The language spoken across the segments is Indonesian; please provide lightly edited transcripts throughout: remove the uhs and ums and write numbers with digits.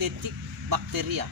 fotosintetik bakteria.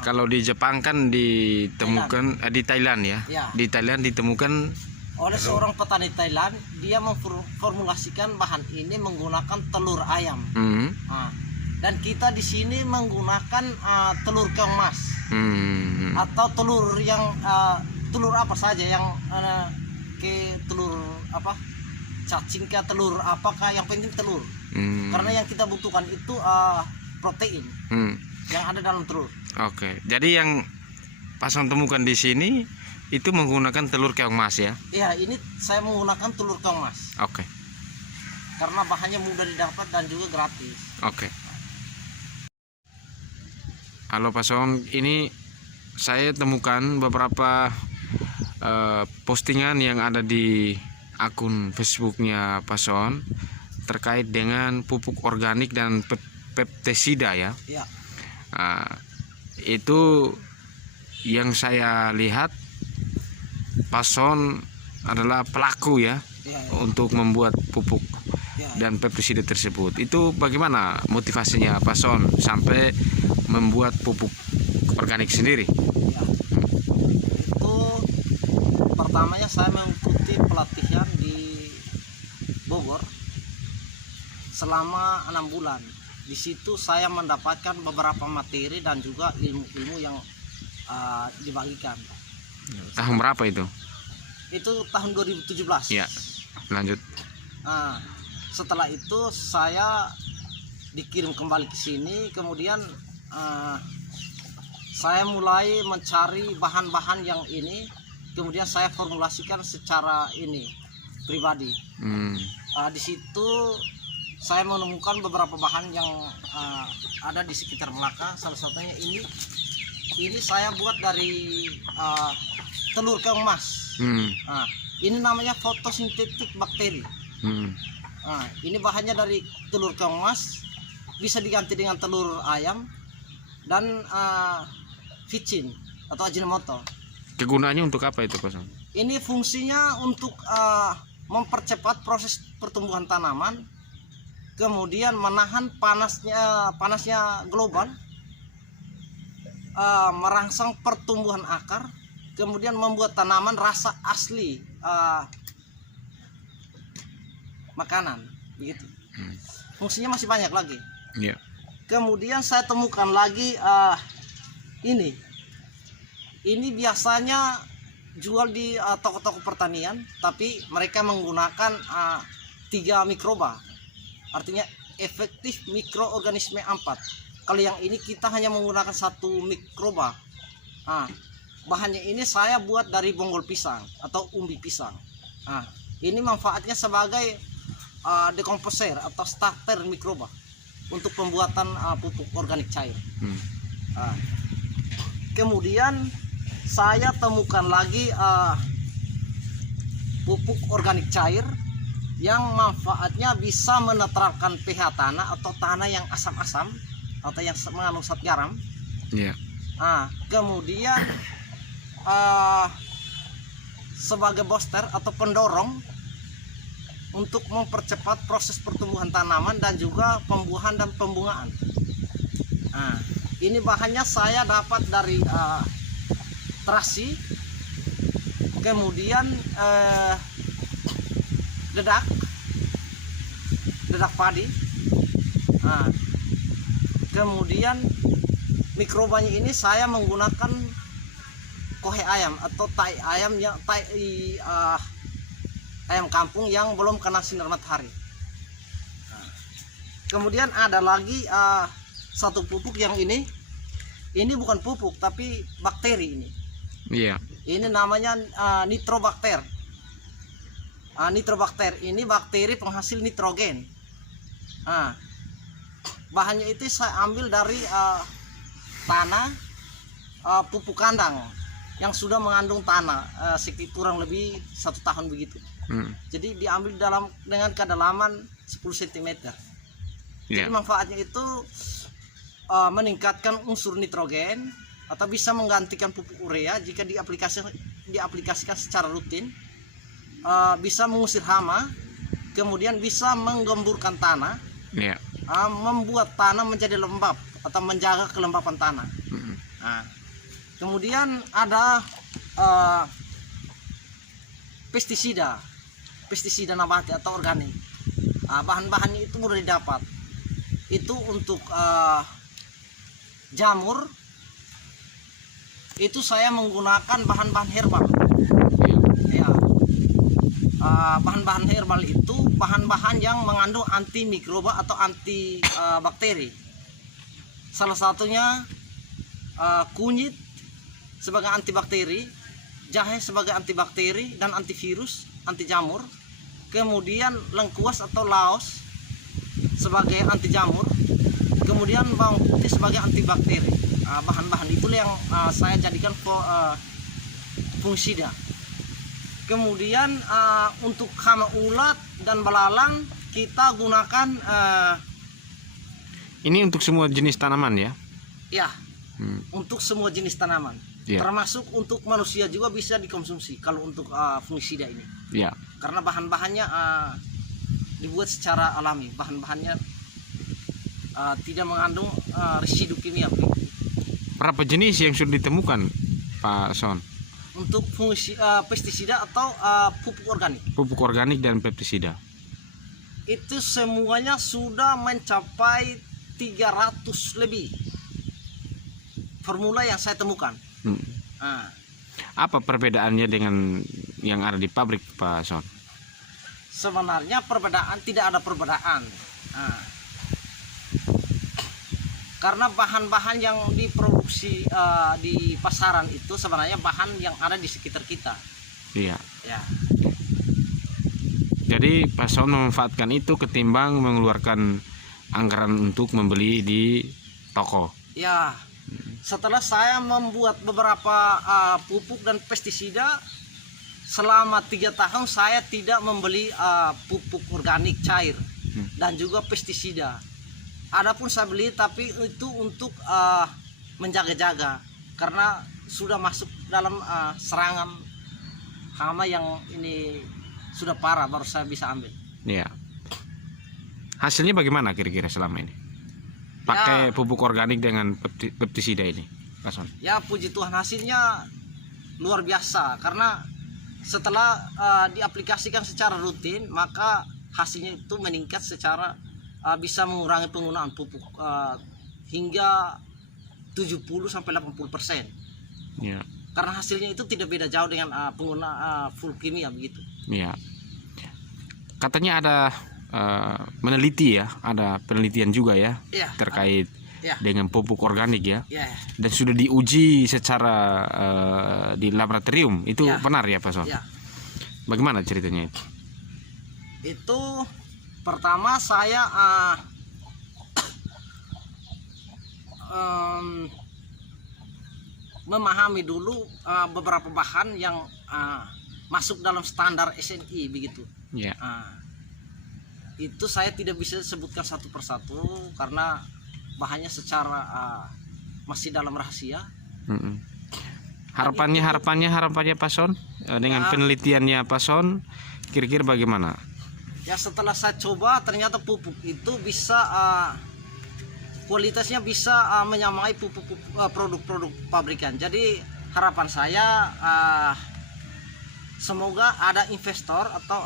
Kalau di Jepang kan ditemukan di Thailand ya. Ya. Di Thailand ditemukan Oleh seorang petani Thailand, dia memformulasikan bahan ini menggunakan telur ayam. Nah, dan kita di sini menggunakan telur keong mas atau telur yang telur apa saja yang ke telur apa cacing ke telur apakah, yang penting telur. Karena yang kita butuhkan itu protein yang ada dalam telur. Oke, jadi yang pasang temukan di sini itu menggunakan telur keong mas ya? Iya, ini saya menggunakan telur keong mas. Oke. Karena bahannya mudah didapat dan juga gratis. Oke. Halo Pak Son, ini saya temukan beberapa postingan yang ada di akun Facebooknya Pak Son terkait dengan pupuk organik dan pestisida ya. Iya. Itu yang saya lihat Pak Son adalah pelaku ya, untuk membuat pupuk dan pestisida tersebut. Itu bagaimana motivasinya Pak Son sampai membuat pupuk organik sendiri? Itu pertamanya saya mengikuti pelatihan di Bogor selama 6 bulan. Di situ saya mendapatkan beberapa materi dan juga ilmu-ilmu yang dibagikan. Tahun berapa itu? Itu tahun 2017. Ya, lanjut. Nah, setelah itu saya dikirim kembali ke sini, kemudian saya mulai mencari bahan-bahan yang ini, kemudian saya formulasikan secara ini pribadi. Di situ saya menemukan beberapa bahan yang ada di sekitar Melaka. Salah satunya ini saya buat dari telur keong mas. Ini namanya fotosintetik bakteri. Ini bahannya dari telur keong mas, bisa diganti dengan telur ayam dan vicin atau ajinomoto. Kegunaannya untuk apa itu Pak Son? Ini fungsinya untuk mempercepat proses pertumbuhan tanaman, kemudian menahan panasnya global, merangsang pertumbuhan akar, kemudian membuat tanaman rasa asli makanan begitu. Fungsinya masih banyak lagi. Kemudian saya temukan lagi ini biasanya jual di toko-toko pertanian, tapi mereka menggunakan 3 mikroba, artinya efektif mikroorganisme 4. Kalau yang ini kita hanya menggunakan 1 mikroba. Bahannya ini saya buat dari bonggol pisang atau umbi pisang. Ini manfaatnya sebagai dekomposer atau starter mikroba untuk pembuatan pupuk organik cair. Kemudian saya temukan lagi pupuk organik cair yang manfaatnya bisa menetralkan pH tanah atau tanah yang asam-asam atau yang mengandung zat garam. Kemudian sebagai booster atau pendorong untuk mempercepat proses pertumbuhan tanaman dan juga pembuahan dan pembungaan. Ini bahannya saya dapat dari terasi, kemudian dedak padi, kemudian mikrobanya ini saya menggunakan kohe ayam atau tai ayam yang ayam kampung yang belum kena sinar matahari. Kemudian ada lagi satu pupuk yang ini bukan pupuk tapi bakteri ini. Ini namanya nitrobakter. Nitrobakter ini bakteri penghasil nitrogen. Bahannya itu saya ambil dari tanah pupuk kandang yang sudah mengandung tanah sekitar kurang lebih 1 tahun begitu. Jadi diambil dengan kedalaman 10 cm. Jadi manfaatnya itu meningkatkan unsur nitrogen atau bisa menggantikan pupuk urea jika diaplikasikan secara rutin. Bisa mengusir hama, kemudian bisa menggemburkan tanah, membuat tanah menjadi lembab atau menjaga kelembapan tanah. Nah, kemudian ada pestisida nabati atau organik. Bahan-bahannya itu mudah didapat. Itu untuk jamur itu saya menggunakan bahan-bahan herbal. Ya, bahan-bahan herbal itu bahan-bahan yang mengandung anti mikroba atau anti bakteri. Salah satunya kunyit sebagai antibakteri, jahe sebagai antibakteri dan antivirus, anti jamur. Kemudian lengkuas atau laos sebagai anti jamur. Kemudian bawang putih sebagai antibakteri. Bahan-bahan itulah yang saya jadikan fungisida. Kemudian untuk hama ulat dan belalang kita gunakan ini untuk semua jenis tanaman ya? Ya, untuk semua jenis tanaman, termasuk untuk manusia juga bisa dikonsumsi kalau untuk fungisida ini. Ya. Karena bahan-bahannya dibuat secara alami, bahan-bahannya tidak mengandung residu kimia. Berapa jenis yang sudah ditemukan, Pak Son? Untuk pestisida atau pupuk organik? Pupuk organik dan pestisida. Itu semuanya sudah mencapai 300 lebih formula yang saya temukan. Apa perbedaannya dengan yang ada di pabrik, Pak Son? Sebenarnya tidak ada perbedaan. Karena bahan-bahan yang diproduksi di pasaran itu sebenarnya bahan yang ada di sekitar kita. Iya. Ya. Jadi Pak Son memanfaatkan itu ketimbang mengeluarkan anggaran untuk membeli di toko. Ya. Setelah saya membuat beberapa pupuk dan pestisida, selama 3 tahun saya tidak membeli pupuk organik cair dan juga pestisida. Adapun saya beli tapi itu untuk menjaga-jaga karena sudah masuk dalam serangan hama yang ini sudah parah, baru saya bisa ambil. Ya. Hasilnya bagaimana kira-kira selama ini? Pakai pupuk organik dengan pestisida ini, Pak Son? Ya, puji Tuhan hasilnya luar biasa karena setelah diaplikasikan secara rutin maka hasilnya itu meningkat secara bisa mengurangi penggunaan pupuk hingga 70-80%. Ya. Karena hasilnya itu tidak beda jauh dengan penggunaan full kimia begitu. Ya. Katanya ada meneliti ya, ada penelitian juga ya, terkait dengan pupuk organik ya. Dan sudah diuji secara di laboratorium. Itu benar ya, Pak Son? Ya. Bagaimana ceritanya itu? Itu pertama saya memahami dulu beberapa bahan yang masuk dalam standar SNI begitu. Yeah. Itu saya tidak bisa sebutkan satu persatu karena bahannya secara masih dalam rahasia. Harapannya Pak Son dengan penelitiannya Pak Son kira-kira bagaimana? Ya, setelah saya coba ternyata pupuk itu bisa kualitasnya bisa menyamai produk-produk pabrikan. Jadi harapan saya semoga ada investor atau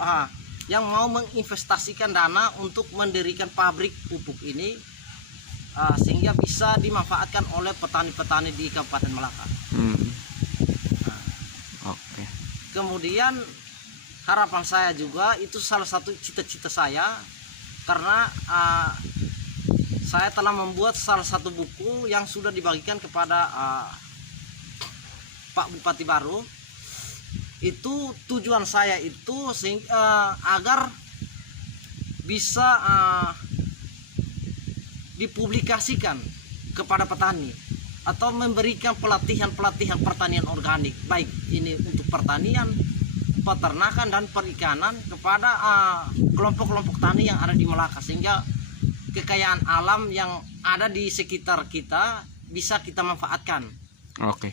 yang mau menginvestasikan dana untuk mendirikan pabrik pupuk ini sehingga bisa dimanfaatkan oleh petani-petani di Kabupaten Melaka. Oke. Kemudian harapan saya juga itu salah satu cita-cita saya karena saya telah membuat salah satu buku yang sudah dibagikan kepada Pak Bupati baru. Itu tujuan saya itu agar bisa dipublikasikan kepada petani atau memberikan pelatihan-pelatihan pertanian organik, baik ini untuk pertanian, peternakan dan perikanan kepada kelompok-kelompok tani yang ada di Melaka, sehingga kekayaan alam yang ada di sekitar kita bisa kita manfaatkan. Oke.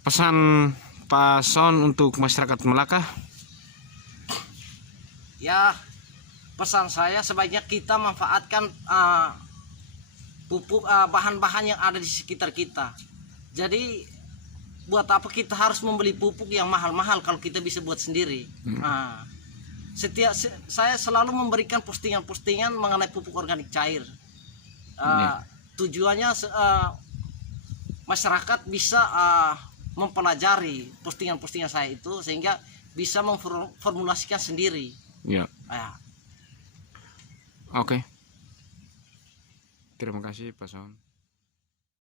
Pesan Pak Son untuk masyarakat Melaka? Ya, pesan saya sebaiknya kita manfaatkan pupuk bahan-bahan yang ada di sekitar kita. Jadi buat apa kita harus membeli pupuk yang mahal-mahal kalau kita bisa buat sendiri? Saya selalu memberikan postingan-postingan mengenai pupuk organik cair. Tujuannya masyarakat bisa mempelajari postingan-postingan saya itu sehingga bisa memformulasikan sendiri. Ya. Oke. Terima kasih Pak Son.